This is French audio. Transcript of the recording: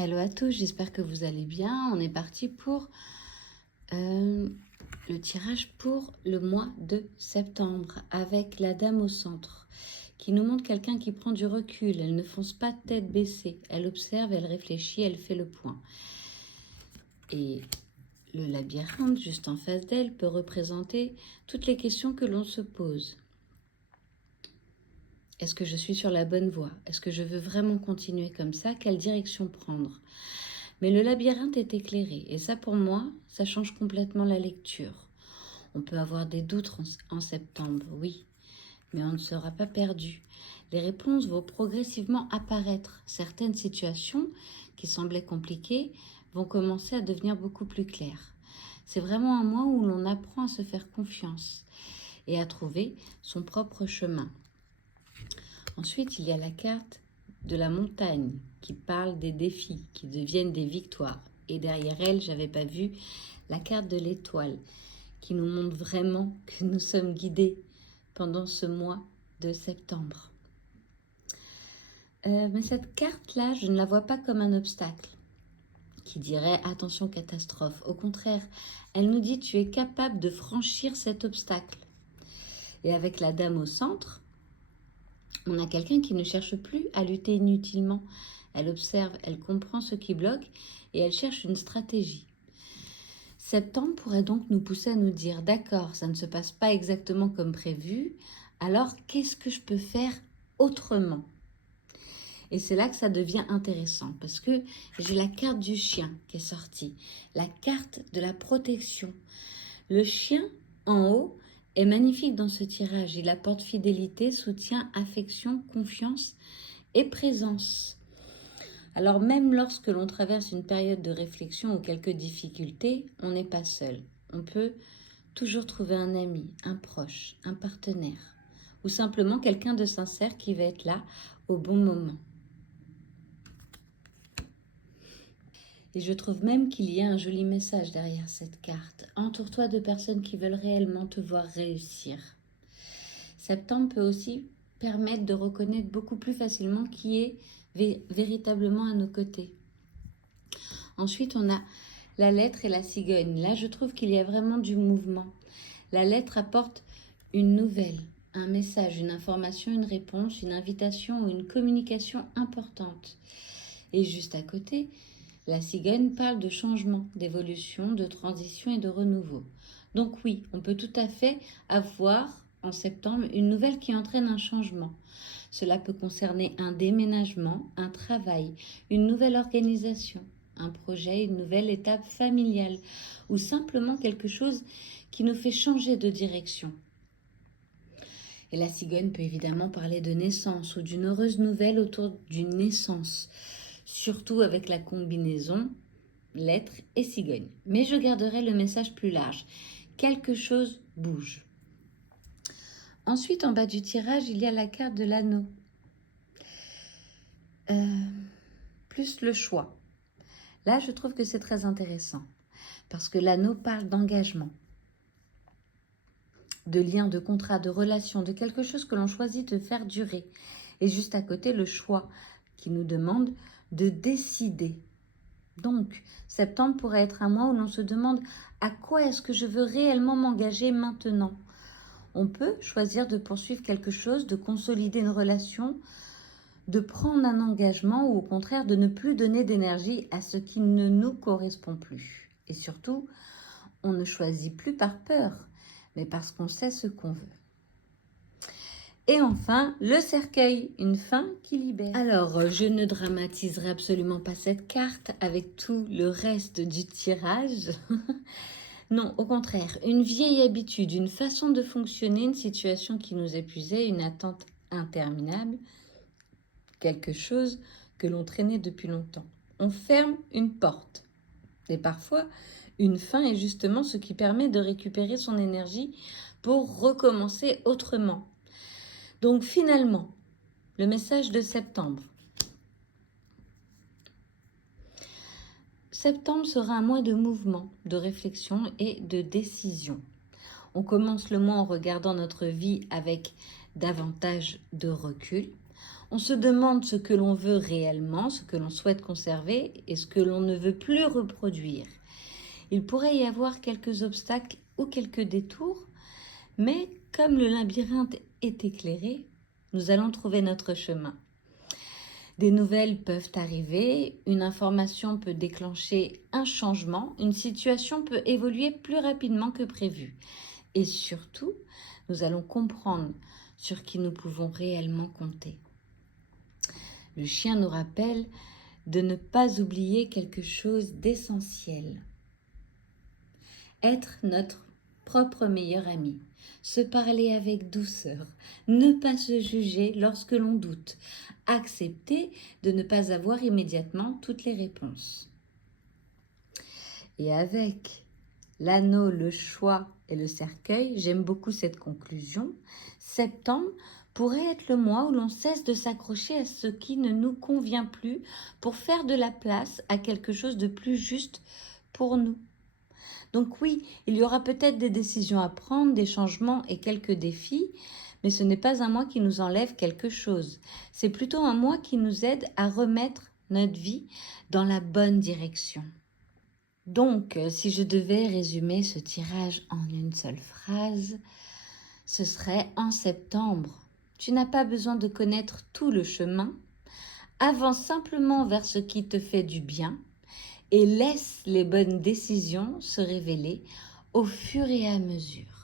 Hello à tous, j'espère que vous allez bien. On est parti pour le tirage pour le mois de septembre avec la dame au centre qui nous montre quelqu'un qui prend du recul. Elle ne fonce pas tête baissée. Elle observe, elle réfléchit, elle fait le point. Et le labyrinthe juste en face d'elle peut représenter toutes les questions que l'on se pose. Est-ce que je suis sur la bonne voie? Est-ce que je veux vraiment continuer comme ça? Quelle direction prendre? Mais le labyrinthe est éclairé et ça pour moi, ça change complètement la lecture. On peut avoir des doutes en septembre, oui, mais on ne sera pas perdu. Les réponses vont progressivement apparaître. Certaines situations qui semblaient compliquées vont commencer à devenir beaucoup plus claires. C'est vraiment un mois où l'on apprend à se faire confiance et à trouver son propre chemin. Ensuite, il y a la carte de la montagne qui parle des défis qui deviennent des victoires. Et derrière elle, j'avais pas vu la carte de l'étoile qui nous montre vraiment que nous sommes guidés pendant ce mois de septembre. Mais cette carte-là, je ne la vois pas comme un obstacle qui dirait attention catastrophe. Au contraire, elle nous dit tu es capable de franchir cet obstacle. Et avec la dame au centre, on a quelqu'un qui ne cherche plus à lutter inutilement. Elle observe, elle comprend ce qui bloque et elle cherche une stratégie. Septembre pourrait donc nous pousser à nous dire d'accord, ça ne se passe pas exactement comme prévu, alors qu'est-ce que je peux faire autrement? Et c'est là que ça devient intéressant parce que j'ai la carte du chien qui est sortie, la carte de la protection. Le chien en haut est magnifique dans ce tirage. Il apporte fidélité, soutien, affection, confiance et présence. Alors même lorsque l'on traverse une période de réflexion ou quelques difficultés, on n'est pas seul. On peut toujours trouver un ami, un proche, un partenaire ou simplement quelqu'un de sincère qui va être là au bon moment. Et je trouve même qu'il y a un joli message derrière cette carte. Entoure-toi de personnes qui veulent réellement te voir réussir. Septembre peut aussi permettre de reconnaître beaucoup plus facilement qui est véritablement à nos côtés. Ensuite, on a la lettre et la cigogne. Là, je trouve qu'il y a vraiment du mouvement. La lettre apporte une nouvelle, un message, une information, une réponse, une invitation ou une communication importante. Et juste à côté, la cigogne parle de changement, d'évolution, de transition et de renouveau. Donc oui, on peut tout à fait avoir en septembre une nouvelle qui entraîne un changement. Cela peut concerner un déménagement, un travail, une nouvelle organisation, un projet, une nouvelle étape familiale ou simplement quelque chose qui nous fait changer de direction. Et la cigogne peut évidemment parler de naissance ou d'une heureuse nouvelle autour d'une naissance, surtout avec la combinaison lettres et cigogne. Mais je garderai le message plus large. Quelque chose bouge. Ensuite, en bas du tirage, il y a la carte de l'anneau. Plus le choix. Là, je trouve que c'est très intéressant parce que l'anneau parle d'engagement, de lien, de contrat, de relation, de quelque chose que l'on choisit de faire durer. Et juste à côté, le choix qui nous demande de décider. Donc, septembre pourrait être un mois où l'on se demande à quoi est-ce que je veux réellement m'engager maintenant. On peut choisir de poursuivre quelque chose, de consolider une relation, de prendre un engagement ou au contraire de ne plus donner d'énergie à ce qui ne nous correspond plus. Et surtout, on ne choisit plus par peur, mais parce qu'on sait ce qu'on veut. Et enfin, le cercueil, une fin qui libère. Alors, je ne dramatiserai absolument pas cette carte avec tout le reste du tirage. Non, au contraire, une vieille habitude, une façon de fonctionner, une situation qui nous épuisait, une attente interminable, quelque chose que l'on traînait depuis longtemps. On ferme une porte. Et parfois, une fin est justement ce qui permet de récupérer son énergie pour recommencer autrement. Donc finalement, le message de septembre. Septembre sera un mois de mouvement, de réflexion et de décision. On commence le mois en regardant notre vie avec davantage de recul. On se demande ce que l'on veut réellement, ce que l'on souhaite conserver et ce que l'on ne veut plus reproduire. Il pourrait y avoir quelques obstacles ou quelques détours, mais comme le labyrinthe est éclairé, nous allons trouver notre chemin. Des nouvelles peuvent arriver, une information peut déclencher un changement, une situation peut évoluer plus rapidement que prévu. Et surtout, nous allons comprendre sur qui nous pouvons réellement compter. Le chien nous rappelle de ne pas oublier quelque chose d'essentiel. Être notre propre meilleur ami, se parler avec douceur, ne pas se juger lorsque l'on doute, accepter de ne pas avoir immédiatement toutes les réponses. Et avec l'anneau, le choix et le cercueil, j'aime beaucoup cette conclusion. Septembre pourrait être le mois où l'on cesse de s'accrocher à ce qui ne nous convient plus pour faire de la place à quelque chose de plus juste pour nous. Donc oui, il y aura peut-être des décisions à prendre, des changements et quelques défis, mais ce n'est pas un mois qui nous enlève quelque chose. C'est plutôt un mois qui nous aide à remettre notre vie dans la bonne direction. Donc, si je devais résumer ce tirage en une seule phrase, ce serait en septembre. Tu n'as pas besoin de connaître tout le chemin. Avance simplement vers ce qui te fait du bien et laisse les bonnes décisions se révéler au fur et à mesure.